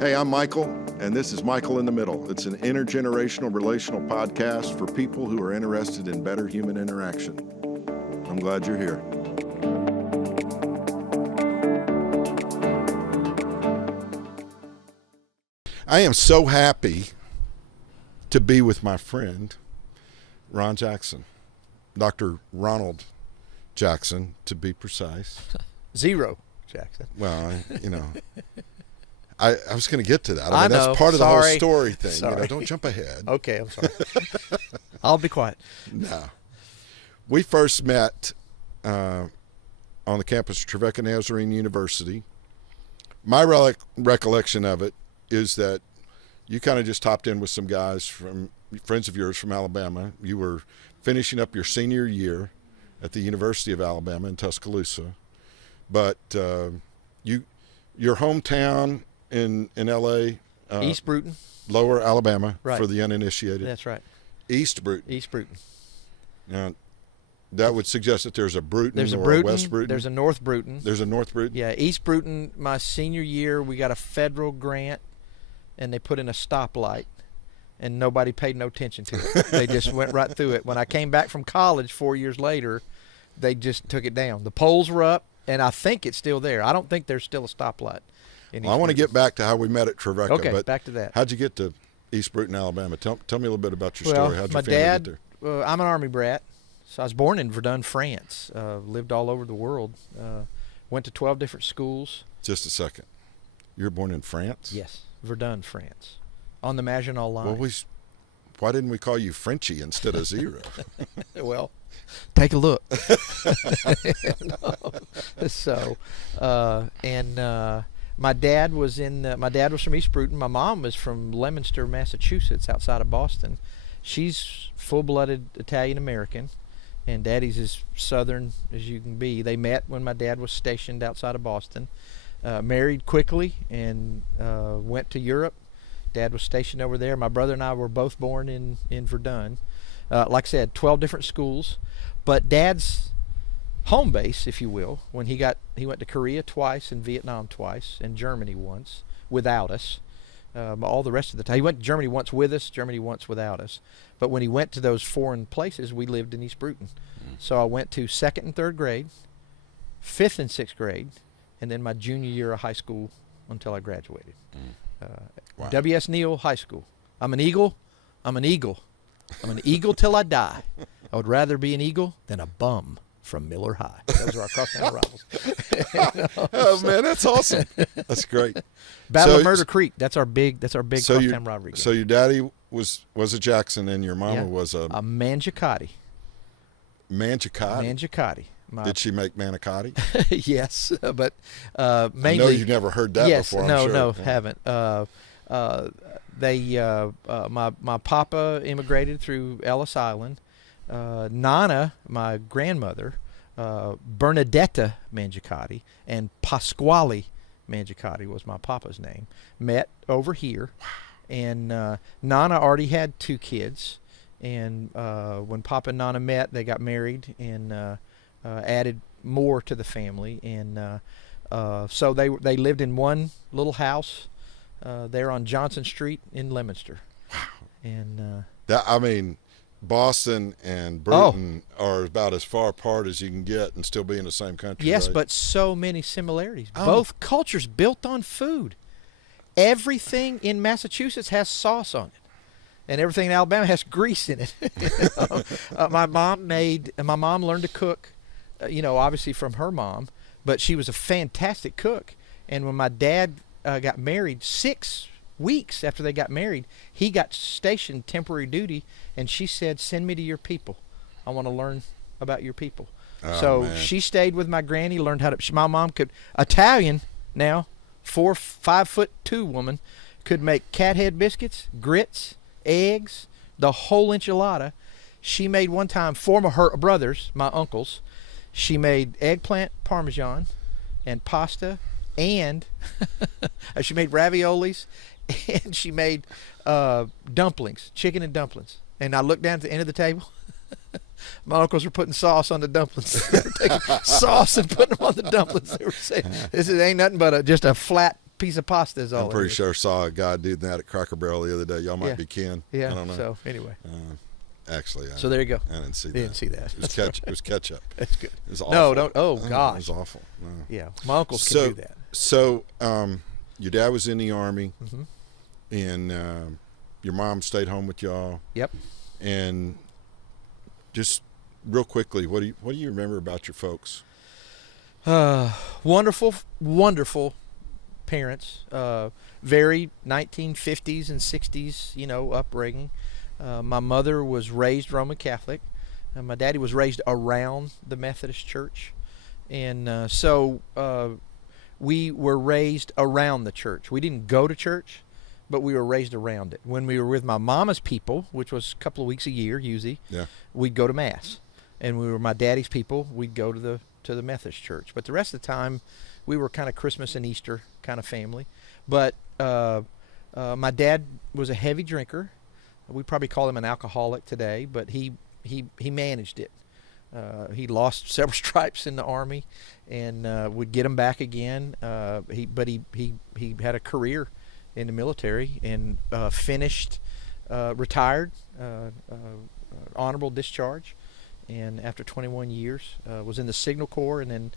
Hey, I'm Michael, and this is Michael in the Middle. It's an intergenerational relational podcast for people who are interested in better human interaction. I'm glad you're here. I am so happy to be with my friend, Ron Jackson, Dr. Ronald Jackson, to be precise. Zero Jackson. Well, I was going to get to that. I know. That's part of the whole story thing. Sorry. Don't jump ahead. Okay, I'm sorry. I'll be quiet. No. We first met on the campus of Trevecca Nazarene University. My recollection of it is that you kind of just hopped in with some guys friends of yours from Alabama. You were finishing up your senior year at the University of Alabama in Tuscaloosa. But your hometown in L.A. East Bruton. Lower Alabama, right. For the uninitiated. That's right. East Bruton. East Bruton. Now, that would suggest that there's a Bruton a Bruton, a West Bruton. There's a North Bruton. There's a North Bruton. Yeah, East Bruton, my senior year, we got a federal grant, and they put in a stoplight, and nobody paid no attention to it. They just went right through it. When I came back from college 4 years later, they just took it down. The poles were up, and I think it's still there. I don't think there's still a stoplight. Well, I want to get back to how we met at Trevecca. Okay, but back to that. How'd you get to East Bruton, Alabama? Tell me a little bit about your story. How'd your family get there? I'm an Army brat. So I was born in Verdun, France. Lived all over the world. Went to 12 different schools. Just a second. You were born in France? Yes, Verdun, France, on the Maginot Line. Well, why didn't we call you Frenchie instead of Zero? Well, take a look. So, my dad was from East Bruton. My mom was from Leominster, Massachusetts, outside of Boston. She's full-blooded Italian-American, and Daddy's as Southern as you can be. They met when my dad was stationed outside of Boston. Married quickly and went to Europe. Dad was stationed over there. My brother and I were both born in Verdun. Like I said, 12 different schools. But Dad's home base, if you will, when he went to Korea twice and Vietnam twice and Germany once without us. All the rest of the time. He went to Germany once with us, Germany once without us. But when he went to those foreign places, we lived in East Bruton. So I went to 2nd and 3rd grade, 5th and 6th grade, and then my junior year of high school until I graduated. Wow. W.S. Neal High School. I'm an eagle. I'm an eagle. I'm an eagle till I die. I would rather be an eagle than a bum from Miller High. Those are our crosstown rivals. Oh man, that's awesome. That's great. Battle of Murder Creek. That's our big crosstown rivalry game. So your daddy was a Jackson and your mama was a Mangiacotti. Mangiacotti. Did she make manicotti? Yes, but mainly. I know you've never heard that before. No, haven't. My papa immigrated through Ellis Island. Nana, my grandmother, Bernadetta Mangiacotti, and Pasquale Mangiacotti was my papa's name, met over here. And Nana already had 2 kids. And when Papa and Nana met, they got married and added more to the family. And so they lived in one little house there on Johnson Street in Leominster. Wow. And Boston and Bruton are about as far apart as you can get and still be in the same country. Yes, right? but so many similarities. Both cultures built on food. Everything in Massachusetts has sauce on it, and everything in Alabama has grease in it. My mom learned to cook, obviously from her mom, but she was a fantastic cook. And when my dad got married, 6 weeks after they got married, he got stationed temporary duty, and she said, "Send me to your people. I want to learn about your people." Man. She stayed with my granny, learned how to. My mom could Italian now, 5'2" woman, could make cat head biscuits, grits, eggs, the whole enchilada. She made one time for her brothers, my uncles. She made eggplant parmesan and pasta, and she made raviolis. And she made dumplings, chicken and dumplings. And I looked down at the end of the table. My uncles were putting sauce on the dumplings. They were taking sauce and putting them on the dumplings. They were saying, "This ain't nothing but just a flat piece of pasta is all. I'm pretty sure I saw a guy doing that at Cracker Barrel the other day. Y'all might Yeah. be kin. Yeah. I don't know. So anyway. Actually, So there you go. I didn't see that. Didn't see that. It was ketchup. It was ketchup. That's good. It was awful. No, don't. Oh It gosh. was awful. No. Yeah, my uncles could do that. So, your dad was in the Army, Mm-hmm. and your mom stayed home with y'all. Yep. And just real quickly, what do you remember about your folks? Wonderful, wonderful parents. Very 1950s and 60s, upbringing. My mother was raised Roman Catholic. My daddy was raised around the Methodist Church. And so we were raised around the church. We didn't go to church, but we were raised around it. When we were with my mama's people, which was a couple of weeks a year usually, we'd go to Mass. And we were my daddy's people, we'd go to the Methodist Church. But the rest of the time, we were kind of Christmas and Easter kind of family. But my dad was a heavy drinker. We probably call him an alcoholic today, but he managed it. He lost several stripes in the Army, and would get them back again. He had a career in the military and retired, honorable discharge, and after 21 years was in the Signal Corps, and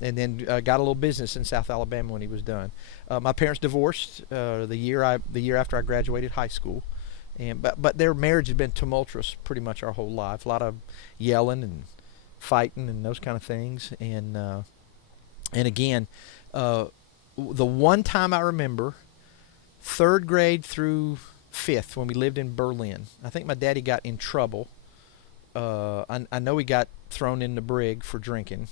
then got a little business in South Alabama when he was done. My parents divorced the year after I graduated high school. But their marriage had been tumultuous pretty much our whole life. A lot of yelling and fighting and those kind of things. And again, the one time I remember, 3rd grade through 5th, when we lived in Berlin, I think my daddy got in trouble. I know he got thrown in the brig for drinking,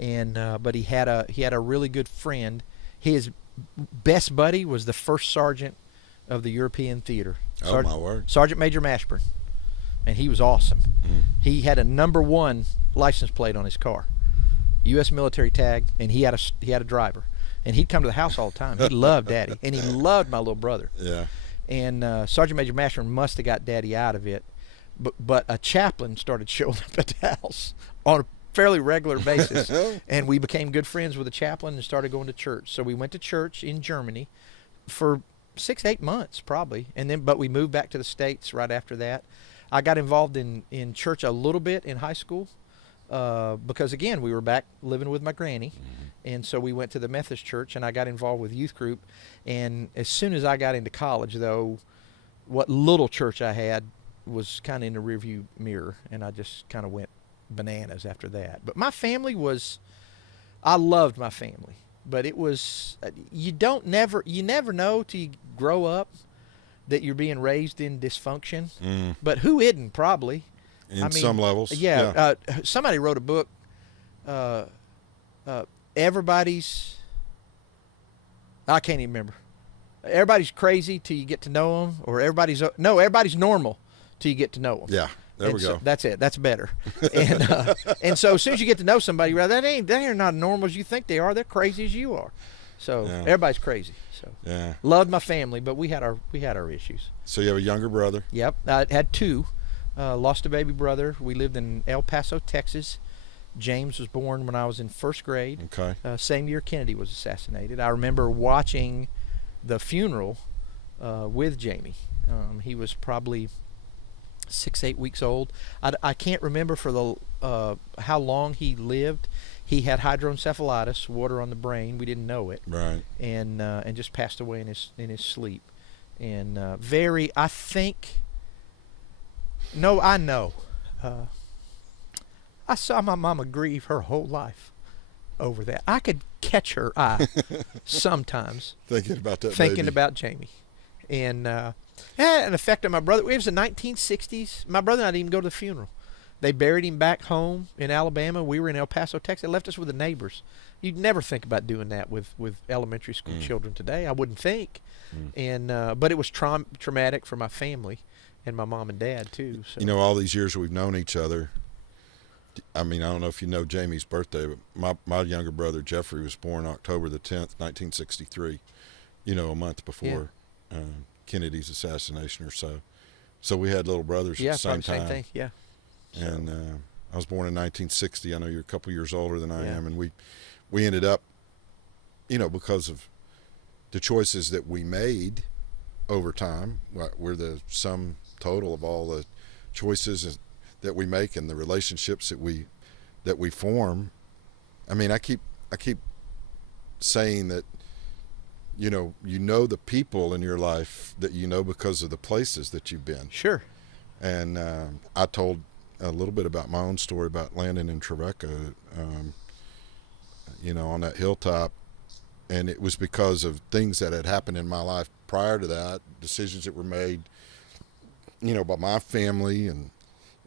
but he had a really good friend. His best buddy was the first sergeant of the European Theater. My word. Sergeant Major Mashburn. And he was awesome. He had a #1 license plate on his car, U.S. military tag, and he had a driver. And he'd come to the house all the time. He loved Daddy, and he loved my little brother. Yeah. And Sergeant Major Mashburn must have got Daddy out of it, but a chaplain started showing up at the house on a fairly regular basis, and we became good friends with the chaplain and started going to church. So we went to church in Germany for 6-8 months probably, but we moved back to the States right after that. I got involved in church a little bit in high school because again we were back living with my granny, and so we went to the Methodist Church, and I got involved with youth group. And as soon as I got into college, though, what little church I had was kind of in the rearview mirror, and I just kind of went bananas after that. But my family I loved my family. But it was, you never know till you grow up that you're being raised in dysfunction. But who isn't, probably? Some levels. Yeah. Somebody wrote a book, everybody's, I can't even remember. Everybody's crazy till you get to know them, or everybody's normal till you get to know them. Yeah. There we go. That's it. That's better. And so as soon as you get to know somebody, they're not normal as you think they are. They're crazy as you are. So everybody's crazy. So loved my family, but we had our issues. So you have a younger brother? Yep. I had 2. Lost a baby brother. We lived in El Paso, Texas. James was born when I was in 1st grade. Okay. Same year Kennedy was assassinated. I remember watching the funeral with Jamie. He was probably 6-8 weeks old. I can't remember for how long he lived. He had hydroencephalitis, water on the brain. We didn't know it. Right. And just passed away in his sleep. And I know. I saw my mama grieve her whole life over that. I could catch her eye sometimes thinking about that thinking baby. about Jamie. And it had an effect on my brother. It was the 1960s. My brother and I didn't even go to the funeral. They buried him back home in Alabama. We were in El Paso, Texas. They left us with the neighbors. You'd never think about doing that with elementary school children today. I wouldn't think. And but it was traumatic for my family and my mom and dad too. So. All these years we've known each other. I mean, I don't know if you know Jamie's birthday, but my younger brother Jeffrey was born October the 10th, 1963. A month before Kennedy's assassination or so. So we had little brothers at the same time. Same thing. Yeah. And I was born in 1960. I know you're a couple years older than I am, and we ended up, because of the choices that we made over time. We're the sum total of all the choices that we make and the relationships that we form. I mean, I keep saying that, you know the people in your life that you know because of the places that you've been. Sure. And I told a little bit about my own story about landing in Trevecca, on that hilltop. And it was because of things that had happened in my life prior to that, decisions that were made, by my family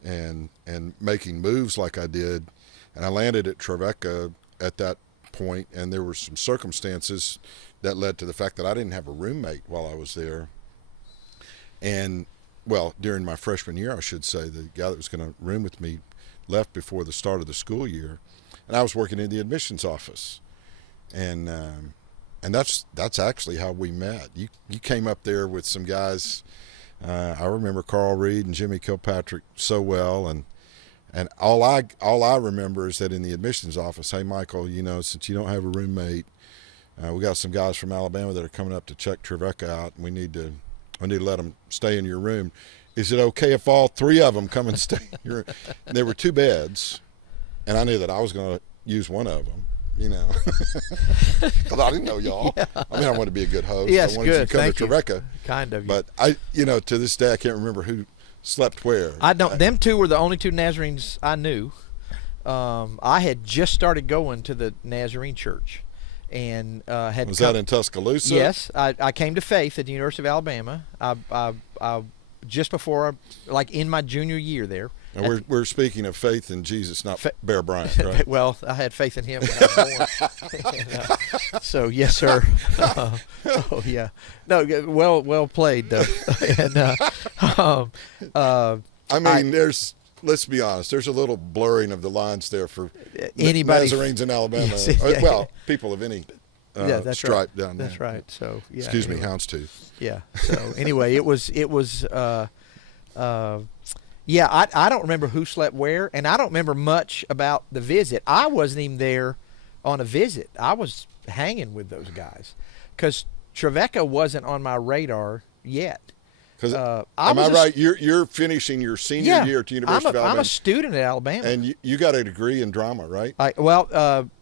and making moves like I did. And I landed at Trevecca at that point, and there were some circumstances that led to the fact that I didn't have a roommate while I was there. And, well, during my freshman year, I should say, the guy that was going to room with me left before the start of the school year. And I was working in the admissions office. And that's actually how we met. You came up there with some guys. I remember Carl Reed and Jimmy Kilpatrick so well, and all I remember is that in the admissions office, hey Michael, since you don't have a roommate, we got some guys from Alabama that are coming up to check Trevecca out, and we need to let them stay in your room. Is it okay if all three of them come and stay in your room? And there were 2 beds, and I knew that I was going to use one of them. Because I didn't know y'all. Yeah. I mean, I wanted to be a good host. Yes, I wanted you to come to Trevecca. Kind of. But to this day, I can't remember who slept where. I don't. Them 2 were the only 2 Nazarenes I knew. I had just started going to the Nazarene church, and was that in Tuscaloosa? Yes, I came to faith at the University of Alabama. I just before, in my junior year there. And we're speaking of faith in Jesus, not Bear Bryant, right? Well, I had faith in him when I was born. And, so, yes, sir. Oh, yeah. No, well played, though. And, let's be honest, there's a little blurring of the lines there for anybody. Nazarenes in Alabama. Yes, people of any that's stripe right. down there. That's right. So, yeah. Excuse me, houndstooth. Yeah. So, anyway, it was yeah, I don't remember who slept where, and I don't remember much about the visit. I wasn't even there on a visit. I was hanging with those guys because Trevecca wasn't on my radar yet. Am I right? You're finishing your senior year at the University of Alabama. I'm a student at Alabama, and you got a degree in drama, right?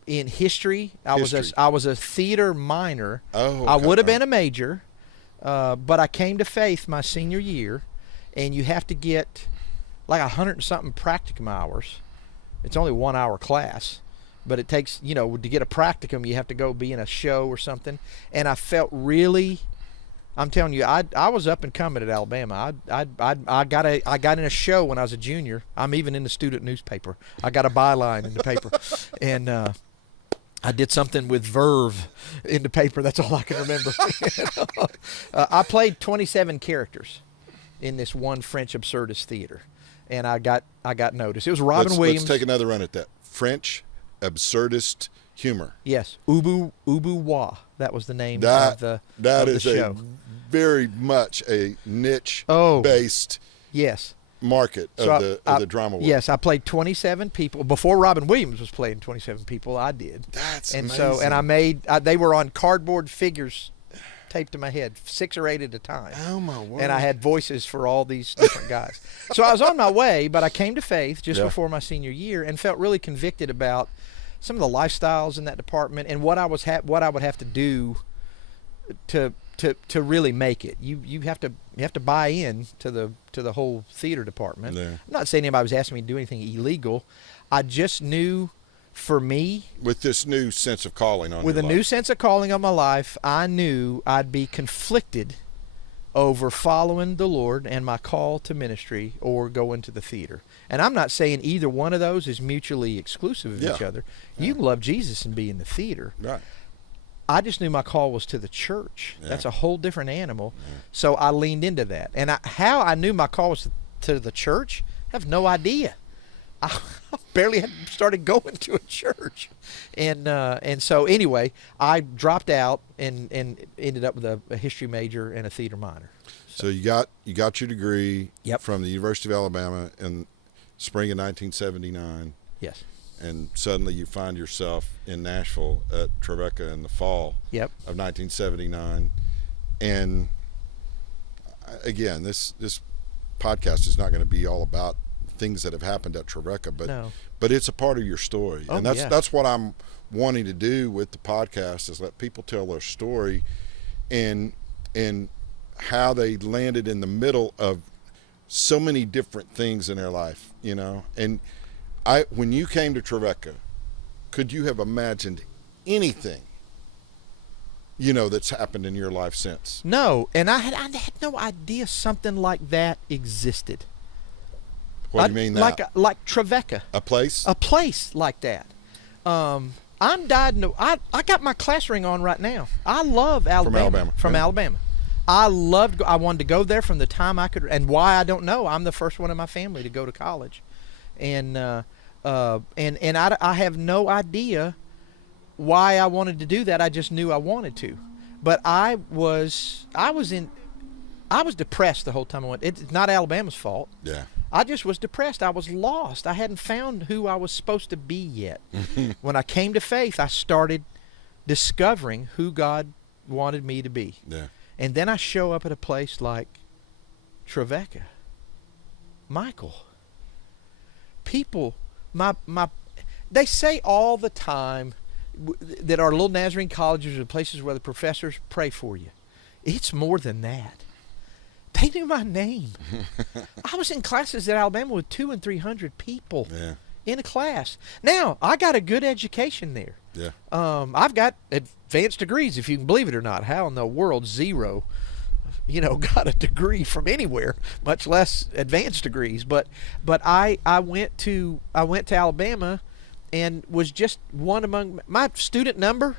In history, I was a theater minor. Oh, okay. I would have been a major, but I came to faith my senior year, and you have to get like 100 and something practicum hours. It's only 1 hour class, but it takes, to get a practicum, you have to go be in a show or something. And I felt really, I'm telling you, I was up and coming at Alabama. I got in a show when I was a junior. I'm even in the student newspaper. I got a byline in the paper, and I did something with verve in the paper. That's all I can remember. I played 27 characters in this one French absurdist theater. And I got noticed. It was Robin Williams. Let's take another run at that. French absurdist humor. Yes, Ubu Wa. That was the name of the show. Very much a niche-based market of the drama world. Yes, I played 27 people before Robin Williams was playing 27 people. I did. That's amazing. And I made. They were on cardboard figures taped to my head, 6 or 8 at a time. Oh my word! And I had voices for all these different guys. So I was on my way, but I came to faith just before my senior year and felt really convicted about some of the lifestyles in that department and what I would have to do to really make it. You have to buy in to the whole theater department. Yeah. I'm not saying anybody was asking me to do anything illegal. I just knew, for me, with this new sense of calling on with your a life. new sense of calling on my life, I knew I'd be conflicted over following the Lord and my call to ministry or going to the theater. And I'm not saying either one of those is mutually exclusive of each other. You can love Jesus and be in the theater. Right. I just knew my call was to the church. Yeah. That's a whole different animal. Yeah. So I leaned into that. And how I knew my call was to the church, I have no idea. I barely had started going to a church. And so anyway, I dropped out and ended up with a history major and a theater minor. So you got your degree Yep. from the University of Alabama in spring of 1979. Yes. and suddenly you find yourself in Nashville at Trevecca in the fall Yep. of 1979. And again, this podcast is not going to be all about things that have happened at Trevecca, but it's a part of your story. Oh, And that's yeah. that's what I'm wanting to do with the podcast, is let people tell their story and how they landed in the middle of so many different things in their life, you know. And when you came to Trevecca, could you have imagined anything, you know, that's happened in your life since? No, and I had no idea something like that existed. What do you mean that? Like Trevecca. A place? A place like that. I'm diagnosed. I got my class ring on right now. I love Alabama. From Yeah. Alabama. I wanted to go there from the time I could, and why I don't know. I'm the first one in my family to go to college, and I have no idea why I wanted to do that. I just knew I wanted to, but I was depressed the whole time I went. It's not Alabama's fault. Yeah. I just was depressed. I was lost. I hadn't found who I was supposed to be yet. When I came to faith, I started discovering who God wanted me to be. Yeah. And then I show up at a place like Trevecca. Michael. People, they say all the time that our little Nazarene colleges are places where the professors pray for you. It's more than that. They knew my name. I was in classes at Alabama with 200 and 300 people in a class. Now, I got a good education there. Yeah. I've got advanced degrees, if you can believe it or not. How in the world zero, got a degree from anywhere, much less advanced degrees. But I went to Alabama and was just one among my student number.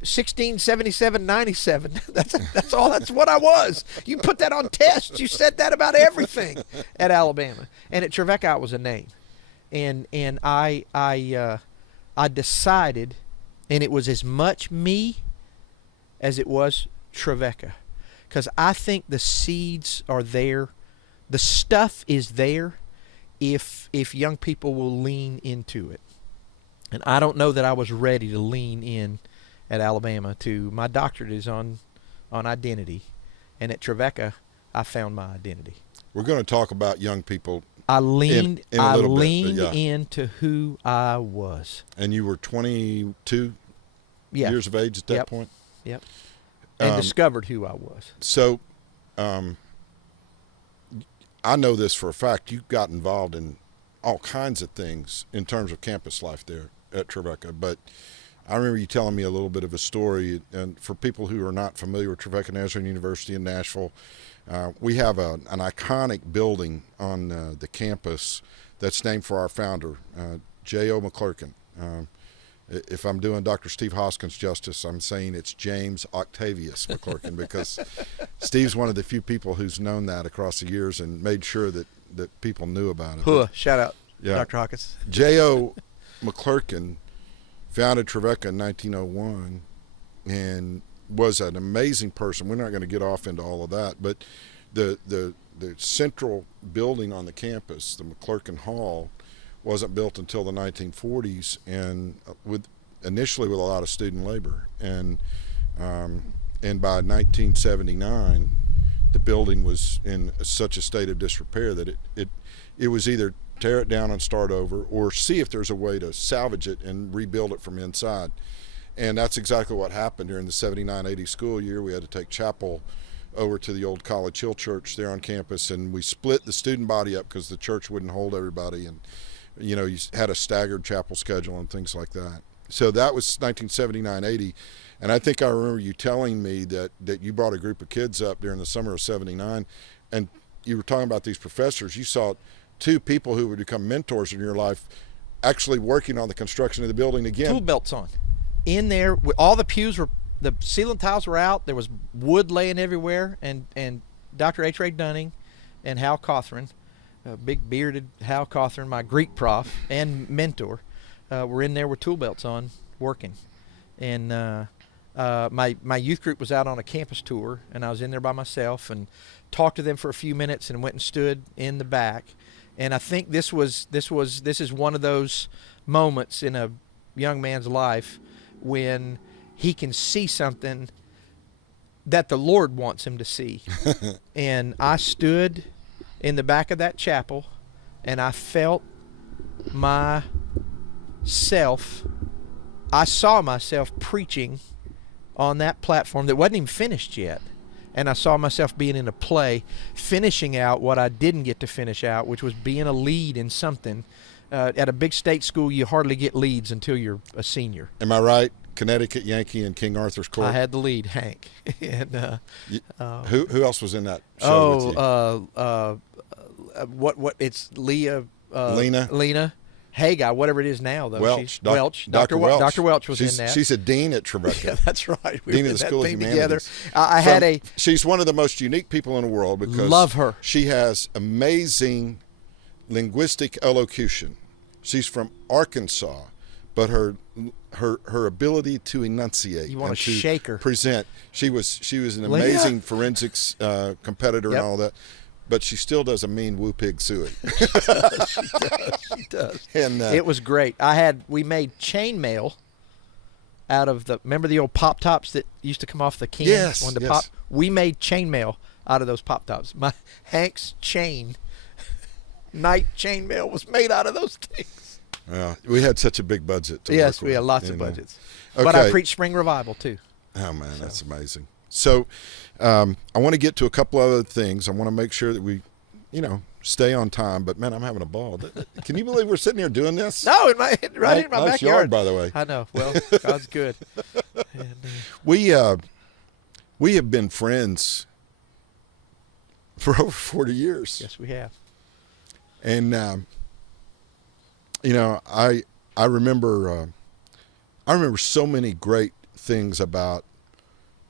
167797. That's all. That's what I was. You put that on tests. You said that about everything at Alabama. And at Trevecca, I was a name. And I decided, and it was as much me as it was Trevecca, because I think the seeds are there, the stuff is there, if young people will lean into it. And I don't know that I was ready to lean in at Alabama. My doctorate is on identity, and at Trevecca I found my identity. We're going to talk about young people. I leaned in a little bit, into who I was. And you were 22 years of age at that point? Yep. And discovered who I was. So I know this for a fact. You got involved in all kinds of things in terms of campus life there at Trevecca, but I remember you telling me a little bit of a story, and for people who are not familiar with Trevecca Nazarene University in Nashville, we have an iconic building on the campus that's named for our founder, J.O. McClurkin. If I'm doing Dr. Steve Hoskins justice, I'm saying it's James Octavius McClurkin, because Steve's one of the few people who's known that across the years and made sure that people knew about it. Shout out, Yeah. Dr. Hawkins. J.O. McClurkin founded Trevecca in 1901 and was an amazing person. We're not going to get off into all of that, but the central building on the campus, the McClurkin Hall, wasn't built until the 1940s, and initially with a lot of student labor. And by 1979, the building was in such a state of disrepair that it was either tear it down and start over, or see if there's a way to salvage it and rebuild it from inside. And that's exactly what happened during the 79-80 school year. We had to take chapel over to the old College Hill Church there on campus, and we split the student body up because the church wouldn't hold everybody, and you had a staggered chapel schedule and things like that. So that was 1979-80, and I think I remember you telling me that you brought a group of kids up during the summer of 79, and you were talking about these professors. You saw two people who would become mentors in your life actually working on the construction of the building again. Tool belts on. In there, all the pews were, the ceiling tiles were out. There was wood laying everywhere. And Dr. H. Ray Dunning and Hal Cawthron, big bearded Hal Cawthron, my Greek prof and mentor, were in there with tool belts on working. And my youth group was out on a campus tour, and I was in there by myself and talked to them for a few minutes and went and stood in the back. And I think this is one of those moments in a young man's life when he can see something that the Lord wants him to see. And I stood in the back of that chapel, and I felt I saw myself preaching on that platform that wasn't even finished yet. And I saw myself being in a play, finishing out what I didn't get to finish out, which was being a lead in something. At a big state school, you hardly get leads until you're a senior. Am I right? Connecticut Yankee and King Arthur's Court. I had the lead, Hank. And who else was in that show with you? It's Leah. Lena. Haggai, whatever it is now, though. Welch. Dr. Welch. Dr. Welch was in that. She's a dean at Tribeca. Yeah, that's right. We Dean were of the in School that of thing Humanities. together. She's one of the most unique people in the world because love her. She has amazing linguistic elocution. She's from Arkansas, but her ability to enunciate, you want and to shake her, present. She was an amazing forensics competitor and all that. But she still does a mean woo pig suey. She does. And it was great. We made chainmail out of remember the old Pop Tops that used to come off the can? Yes. We made chainmail out of those Pop Tops. Hank's night chainmail was made out of those things. We had such a big budget. Yes, we had lots of budgets. Okay. But I preached Spring Revival too. Oh man, that's amazing. So I want to get to a couple other things. I want to make sure that we, stay on time. But man, I'm having a ball. Can you believe we're sitting here doing this? No, in my nice backyard. Yard, by the way. I know. Well, God's good. And, we have been friends for over 40 years. Yes, we have. And I remember so many great things about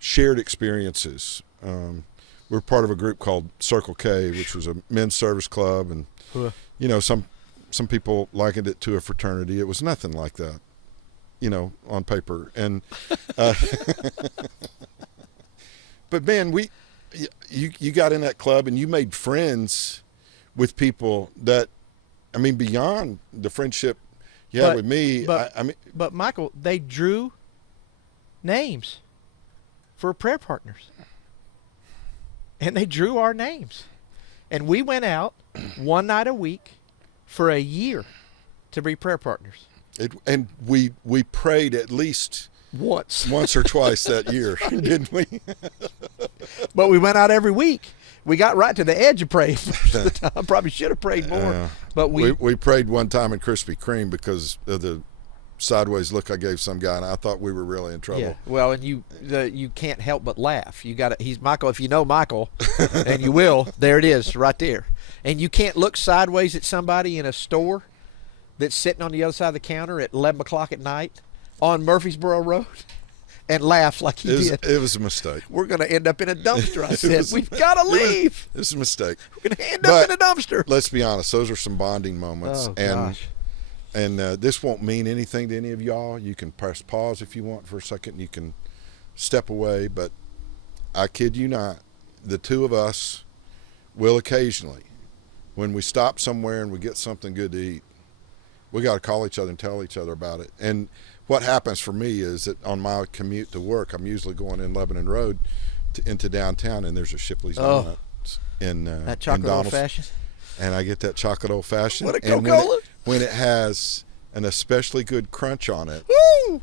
shared experiences. We're part of a group called Circle K, which was a men's service club, and some people likened it to a fraternity. It was nothing like that, on paper. And but man, you got in that club and you made friends with people that, beyond the friendship you had with me. But Michael, they drew names for prayer partners. And they drew our names. And we went out one night a week for a year to be prayer partners. And we prayed at least once or twice that year, didn't we? But we went out every week. We got right to the edge of praying most of the time. Probably should have prayed more. But we prayed one time in Krispy Kreme because of the sideways look I gave some guy, and I thought we were really in trouble. Yeah. Well, and you can't help but laugh. He's Michael. If you know Michael, and you will, there it is, right there. And you can't look sideways at somebody in a store that's sitting on the other side of the counter at 11 o'clock at night on Murfreesboro Road and laugh like he did. It was a mistake. We're going to end up in a dumpster. I said, we've got to leave. It was a mistake. We're going to end up in a dumpster. Let's be honest. Those are some bonding moments. Oh, gosh. And this won't mean anything to any of y'all. You can press pause if you want for a second. You can step away. But I kid you not, the two of us will occasionally, when we stop somewhere and we get something good to eat, we got to call each other and tell each other about it. And what happens for me is that on my commute to work, I'm usually going in Lebanon Road into downtown, and there's a Shipley's Donuts in that chocolate old fashioned. And I get that chocolate old fashioned. What a Coca-Cola! When it has an especially good crunch on it, woo!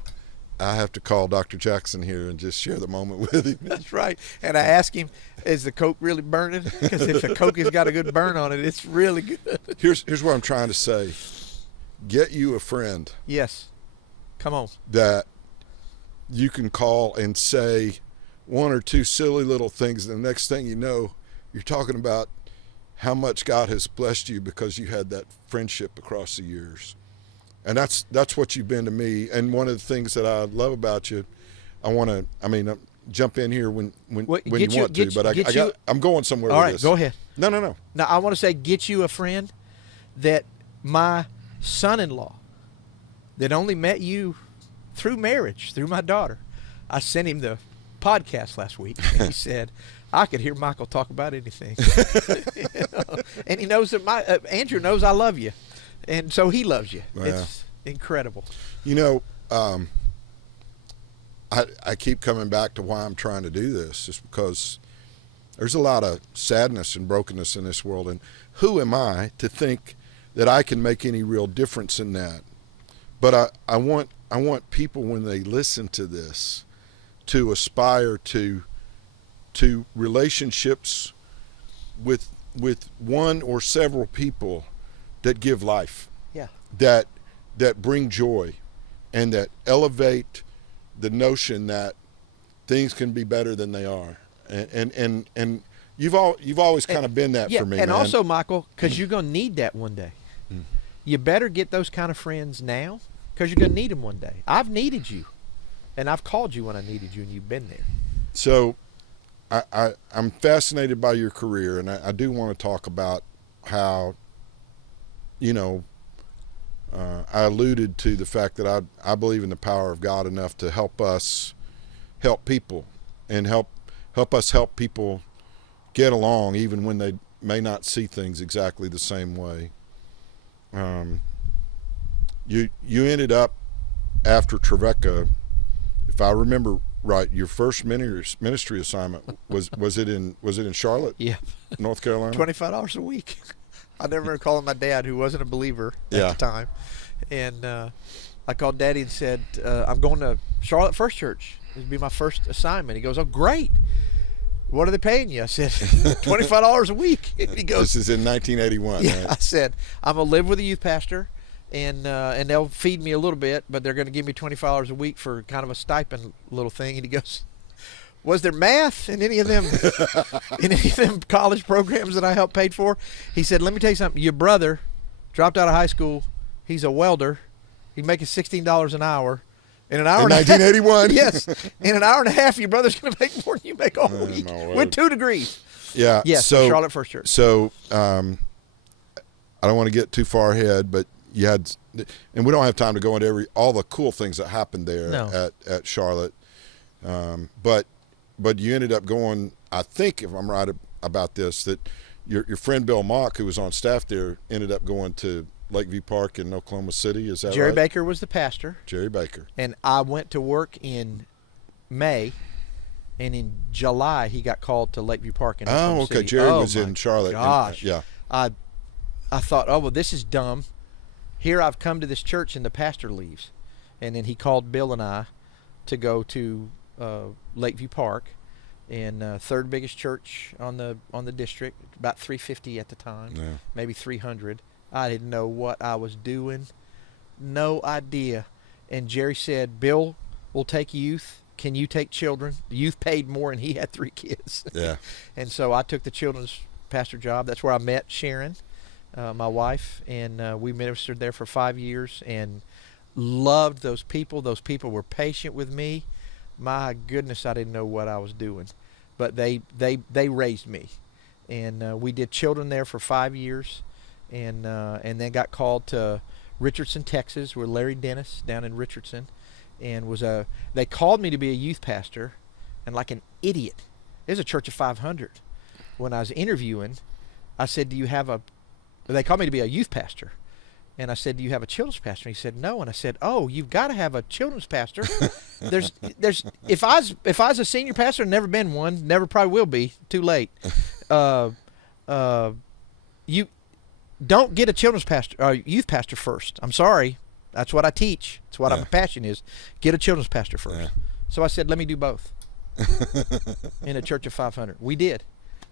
I have to call Dr. Jackson here and just share the moment with him. That's right. And I ask him, is the Coke really burning? Because if the Coke has got a good burn on it, it's really good. Here's what I'm trying to say. Get you a friend. Yes. Come on. That you can call and say one or two silly little things, and the next thing you know, you're talking about how much God has blessed you because you had that friendship across the years. And that's what you've been to me. And one of the things that I love about you, jump in here when you want to, but I'm going somewhere with this. All right, go ahead. No. Now, I want to say, get you a friend that my son-in-law that only met you through marriage, through my daughter. I sent him the podcast last week, and he said, I could hear Michael talk about anything. And he knows that Andrew knows I love you, and so he loves you. Wow. It's incredible. I keep coming back to why I'm trying to do this, just because there's a lot of sadness and brokenness in this world, and who am I to think that I can make any real difference in that? But I want people, when they listen to this, to aspire to relationships with one or several people that give life, Yeah. that bring joy, and that elevate the notion that things can be better than they are. And you've always kind of been that for me, and man. also, Michael, because you're going to need that one day. You better get those kind of friends now, because you're going to need them one day. I've needed you, and I've called you when I needed you, and you've been there. So I'm fascinated by your career, and I do want to talk about how, I alluded to the fact that I believe in the power of God enough to help us help people, and help us help people get along even when they may not see things exactly the same way. You ended up, after Trevecca, if I remember right, your first ministry assignment was it in Charlotte? Yeah. North Carolina? $25 a week. I never called my dad, who wasn't a believer at the time. And I called Daddy and said, I'm going to Charlotte First Church. This would be my first assignment. He goes, oh, great. What are they paying you? I said, $25 a week. And he goes, this is in 1981, yeah, right? I said, I'm going to live with a youth pastor, and they'll feed me a little bit, but they're going to give me $25 a week for kind of a stipend little thing. And he goes, was there math in any of them college programs that I helped paid for? He said, let me tell you something. Your brother dropped out of high school. He's a welder. He's making $16 an hour. In an hour in and 1981? Yes. In an hour and a half, your brother's going to make more than you make all week with 2 degrees. Yeah. Yes, so Charlotte First Church. So I don't want to get too far ahead, but you had, and we don't have time to go into all the cool things that happened there at Charlotte. But you ended up going, I think, if I'm right about this, that your friend Bill Mock, who was on staff there, ended up going to Lakeview Park in Oklahoma City. Is that right? Jerry Baker was the pastor. Jerry Baker. And I went to work in May, and in July he got called to Lakeview Park in Oklahoma City. Jerry was in Charlotte. Gosh. Yeah. I thought, oh, well, this is dumb. Here I've come to this church and the pastor leaves. And then he called Bill and I to go to Lakeview Park, and third biggest church on the district, about 350 at the time, maybe 300. I didn't know what I was doing, no idea. And Jerry said, Bill will take youth. Can you take children? The youth paid more, and he had 3 kids. Yeah. And so I took the children's pastor job. That's where I met Sharon, my wife, and we ministered there for 5 years and loved those people. Those people were patient with me. My goodness, I didn't know what I was doing, but they raised me, and we did children there for 5 years, and then got called to Richardson, Texas, where Larry Dennis down in Richardson, and they called me to be a youth pastor, and like an idiot, there's a church of 500. When I was interviewing, I said, they called me to be a youth pastor. And I said, do you have a children's pastor? And he said, no. And I said, oh, you've got to have a children's pastor. If I was a senior pastor, never been one, never probably will be, too late. You don't get a children's pastor, youth pastor first. I'm sorry. That's what I teach. That's what my passion is. Get a children's pastor first. Yeah. So I said, let me do both in a church of 500. We did.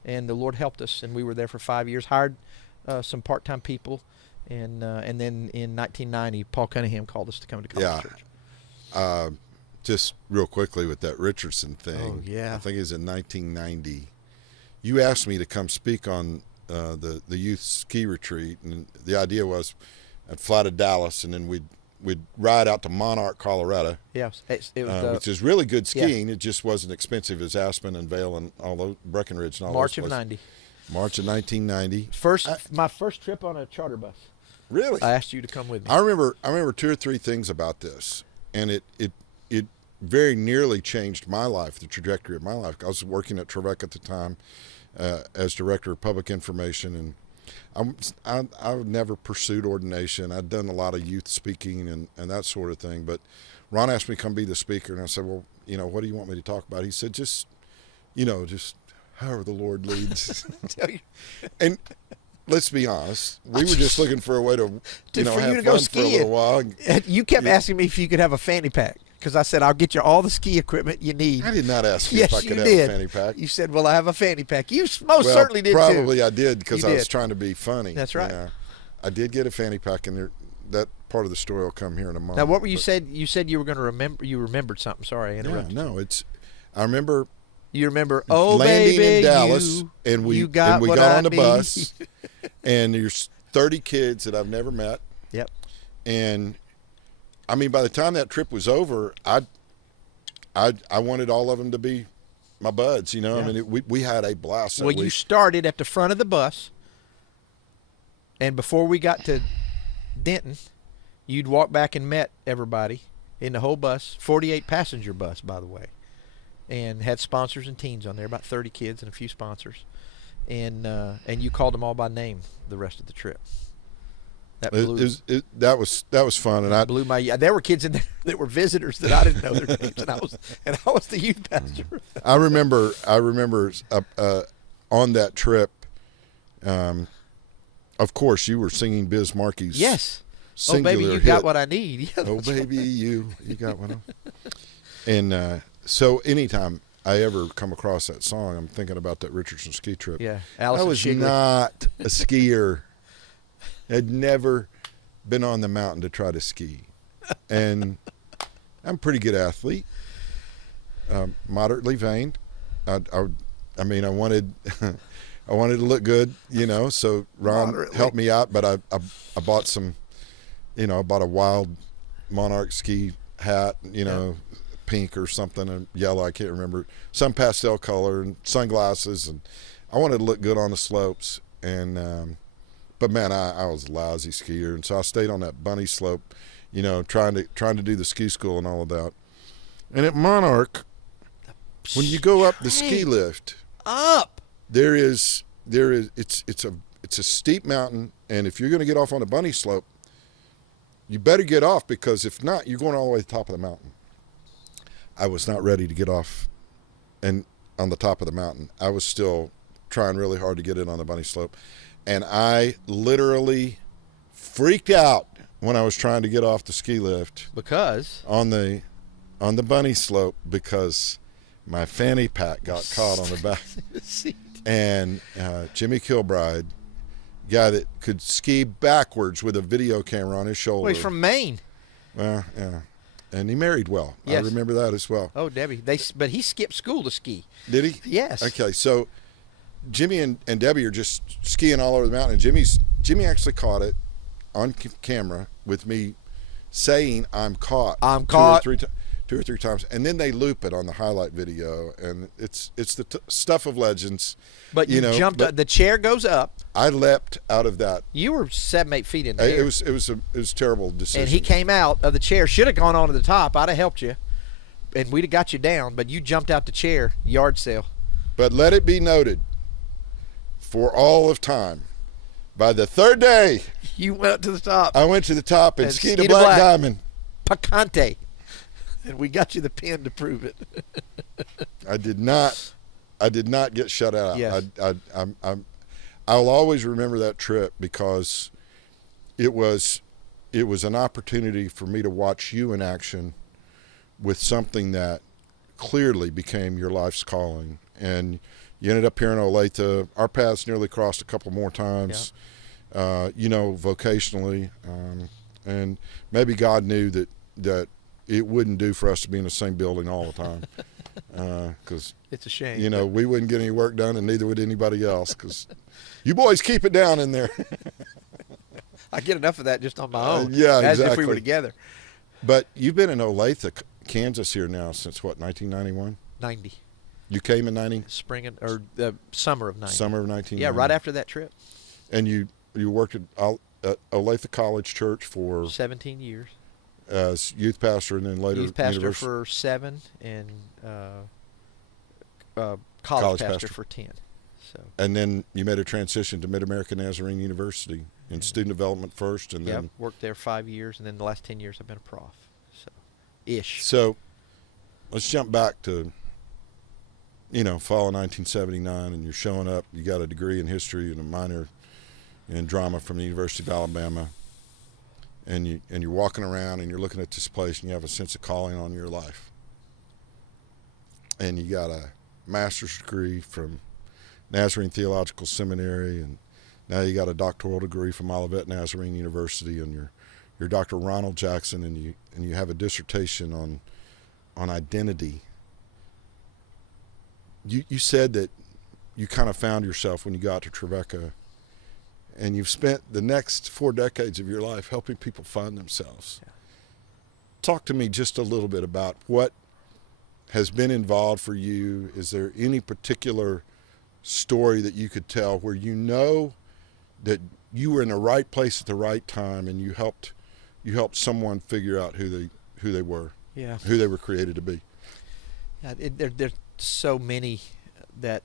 And the Lord helped us, and we were there for 5 years, hired some part-time people. And then in 1990, Paul Cunningham called us to come to College Church. Just real quickly with that Richardson thing. Oh, yeah. I think it was in 1990. You asked me to come speak on the youth ski retreat, and the idea was I'd fly to Dallas, and then we'd ride out to Monarch, Colorado. Yes, it was which is really good skiing. Yeah. It just wasn't expensive as Aspen and Vail and all those, Breckenridge and all March those of 90. March of 1990. My first trip on a charter bus. Really? I asked you to come with me. I remember 2 or 3 things about this, and it very nearly changed my life, the trajectory of my life. I was working at Trevecca at the time as director of public information, and I never pursued ordination. I'd done a lot of youth speaking and that sort of thing, but Ron asked me to come be the speaker, and I said, well, what do you want me to talk about? He said, just however the Lord leads. And let's be honest, we were just looking for a way to have fun for a little while. You kept asking me if you could have a fanny pack, because I said, I'll get you all the ski equipment you need. I did not ask you if I could have a fanny pack. You said, well, I have a fanny pack. You most certainly did, probably too. I did, because I was trying to be funny. That's right. I did get a fanny pack, and that part of the story will come here in a moment. Now, what were you said? You said you were going to remember. You remembered something. Sorry, I interrupted. Yeah, no, I remember. You remember? Landing baby, in Dallas, and we got on the bus, and there's 30 kids that I've never met. Yep. And I mean, by the time that trip was over, I wanted all of them to be my buds. Yeah. I mean, we had a blast. Well, you started at the front of the bus, and before we got to Denton, you'd walk back and met everybody in the whole bus, 48 passenger bus, by the way, and had sponsors and teens on there, about 30 kids and a few sponsors, and you called them all by name the rest of the trip. That was fun, and blew my. There were kids in there that were visitors that I didn't know their names, and I was the youth pastor. I remember on that trip. Of course, you were singing Biz Markie's. Yes. Oh, baby, you got what I need. Yeah, oh, baby, you got what I. And so anytime I ever come across that song, I'm thinking about that Richardson ski trip. Yeah, I was not a skier. Had never been on the mountain to try to ski, and I'm a pretty good athlete. Moderately vain. I wanted. I wanted to look good, so Ron helped me out, but I bought some, I bought a wild monarch ski hat, pink or something, and yellow, I can't remember, some pastel color, and sunglasses, and I wanted to look good on the slopes, and but man, I was a lousy skier, and so I stayed on that bunny slope, trying to do the ski school and all of that. And at Monarch, when you go up the ski lift, it's a steep mountain, and if you're going to get off on a bunny slope, you better get off, because if not, you're going all the way to the top of the mountain. I was not ready to get off and on the top of the mountain. I was still trying really hard to get in on the bunny slope, and I literally freaked out when I was trying to get off the ski lift because on the bunny slope, because my fanny pack got caught on the back. And Jimmy Kilbride, guy that could ski backwards with a video camera on his shoulder. Well, he's from Maine. Well, yeah. And he married well. Yes. I remember that as well. Oh, Debbie. But he skipped school to ski. Did he? Yes. Okay, so Jimmy and Debbie are just skiing all over the mountain. And Jimmy actually caught it on camera with me saying, I'm caught. I'm caught. Two or three times, and then they loop it on the highlight video, and it's the stuff of legends. But you jumped up, the chair goes up. I leapt out of that. You were 7-8 feet in there. It was a terrible decision. And he came out of the chair. Should have gone on to the top. I'd have helped you, and we'd have got you down. But you jumped out the chair, yard sale. But let it be noted, for all of time, by the third day, you went to the top. I went to the top and skied a black diamond. Picante. And we got you the pin to prove it. I did not get shut out. Yes. I'll always remember that trip, because it was an opportunity for me to watch you in action with something that clearly became your life's calling. And you ended up here in Olathe. Our paths nearly crossed a couple more times, vocationally. And maybe God knew that it wouldn't do for us to be in the same building all the time, because it's a shame. We wouldn't get any work done, and neither would anybody else, because you boys keep it down in there. I get enough of that just on my own. Yeah, as exactly. if we were together. But you've been in Olathe, Kansas here now since what, 1991? 90. You came in 90? Or the summer of 90. Summer of 1990. Yeah, right after that trip. And you worked at Olathe College Church for 17 years. as youth pastor and then later Youth pastor university. for 7 and college pastor for 10. So. And then you made a transition to Mid-American Nazarene University in student development first, and then worked there 5 years, and then the last 10 years I've been a prof. So, ish. So, let's jump back to, fall of 1979, and you're showing up. You got a degree in history and a minor in drama from the University of Alabama, and you're walking around and you're looking at this place, and you have a sense of calling on your life. And you got a master's degree from Nazarene Theological Seminary, and now you got a doctoral degree from Olivet Nazarene University, and you're Dr. Ronald Jackson, and you have a dissertation on identity. You said that you kind of found yourself when you got to Trevecca, and you've spent the next 4 decades of your life helping people find themselves. Yeah. Talk to me just a little bit about what has been involved for you. Is there any particular story that you could tell where that you were in the right place at the right time, and you helped someone figure out who they were, who they were created to be? Yeah, there's so many that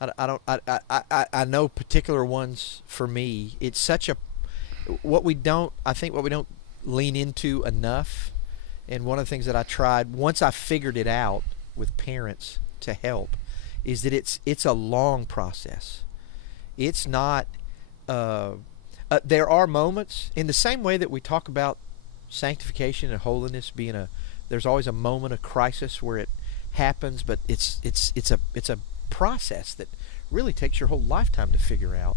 I know particular ones for me. It's such a what we don't lean into enough. And one of the things that I tried once I figured it out with parents to help is that it's a long process. It's not. There are moments in the same way that we talk about sanctification and holiness being there's always a moment of crisis where it happens, but it's a process that really takes your whole lifetime to figure out.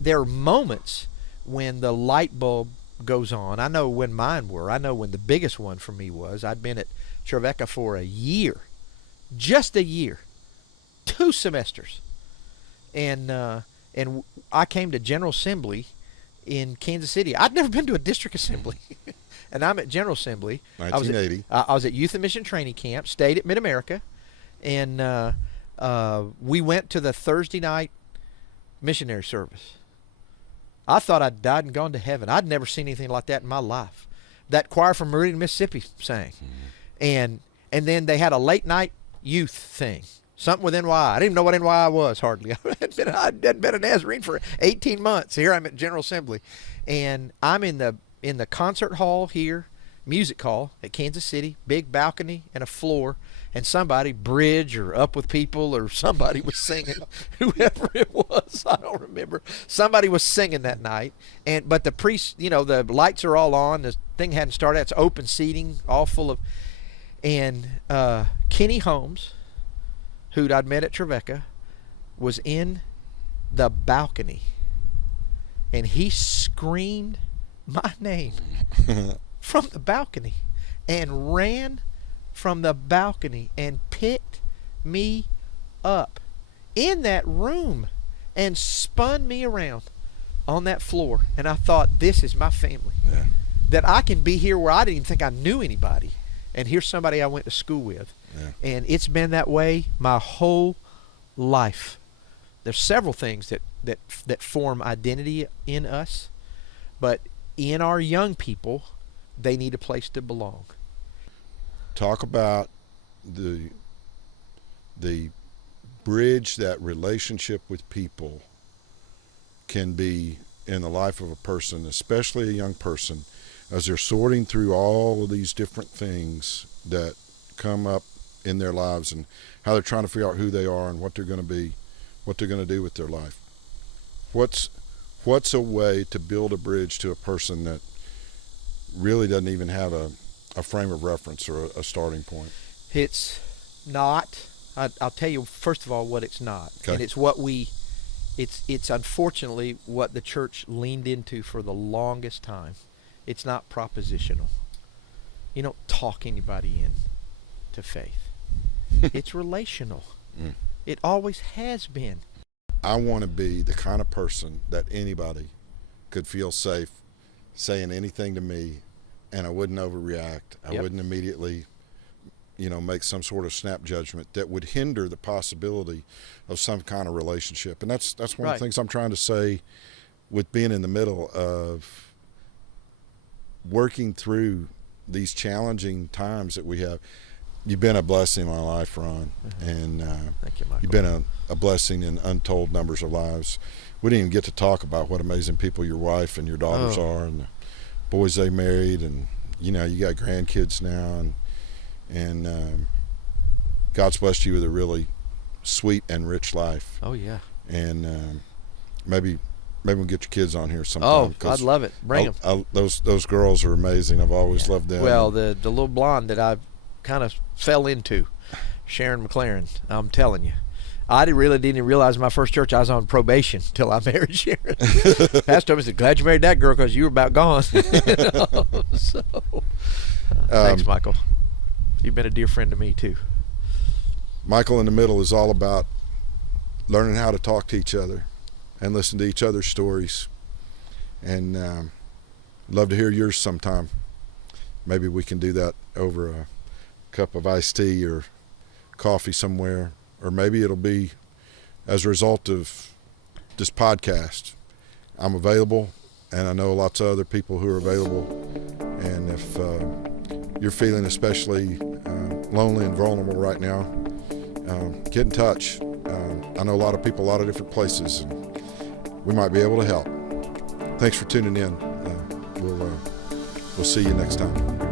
There are moments when the light bulb goes on. I know when mine were. I know when the biggest one for me was. I'd been at Trevecca for a year, just a year, 2 semesters, and I came to General Assembly in Kansas City. I'd never been to a district assembly, and I'm at General Assembly. 1980. I was at Youth and Mission Training Camp. Stayed at Mid-America, and we went to the Thursday night missionary service. I thought I'd died and gone to heaven. I'd never seen anything like that in my life. That choir from Meridian, Mississippi sang. Mm-hmm. And then they had a late night youth thing. Something with NY. I didn't even know what NY was hardly. I hadn't been a Nazarene for 18 months. Here I'm at General Assembly. And I'm in the concert hall here, music hall at Kansas City, big balcony and a floor, and somebody, Bridge or Up With People or somebody was singing, whoever it was, I don't remember. Somebody was singing that night, but the priest, the lights are all on, the thing hadn't started, it's open seating, all full of, and Kenny Holmes, who I'd met at Trevecca, was in the balcony, and he screamed my name from the balcony and ran from the balcony and picked me up in that room and spun me around on that floor. And I thought, this is my family. Yeah. That I can be here where I didn't even think I knew anybody, and here's somebody I went to school with. Yeah. And it's been that way my whole life. There's several things that form identity in us, but in our young people, they need a place to belong. Talk about the bridge that relationship with people can be in the life of a person, especially a young person, as they're sorting through all of these different things that come up in their lives and how they're trying to figure out who they are and what they're going to be, what they're going to do with their life. What's a way to build a bridge to a person that really doesn't even have a frame of reference or a starting point? It's not. I'll tell you first of all what it's not, okay. And it's unfortunately what the church leaned into for the longest time. It's not propositional. You don't talk anybody in to faith. It's relational. Mm. It always has been. I want to be the kind of person that anybody could feel safe saying anything to me, and I wouldn't overreact. I wouldn't immediately, make some sort of snap judgment that would hinder the possibility of some kind of relationship. And that's one of the things I'm trying to say with being in the middle of working through these challenging times that we have. You've been a blessing in my life, Ron, and Thank you, Michael. you've been a blessing in untold numbers of lives. We didn't even get to talk about what amazing people your wife and your daughters are, and the boys they married, and you got grandkids now, and God's blessed you with a really sweet and rich life. Oh yeah. And maybe we'll get your kids on here sometime. Oh, I'd love it. Bring them. Those girls are amazing. I've always loved them. Well, the little blonde that I kind of fell into, Sharon McLaren. I'm telling you, I really didn't realize in my first church I was on probation until I married Sharon. Pastor told me, said, "Glad you married that girl because you were about gone." So, thanks, Michael. You've been a dear friend to me too. Michael in the Middle is all about learning how to talk to each other and listen to each other's stories. And love to hear yours sometime. Maybe we can do that over a cup of iced tea or coffee somewhere, or maybe it'll be as a result of this podcast. I'm available, and I know lots of other people who are available. And if you're feeling especially lonely and vulnerable right now, get in touch. I know a lot of people, a lot of different places, and we might be able to help. Thanks for tuning in. We'll see you next time.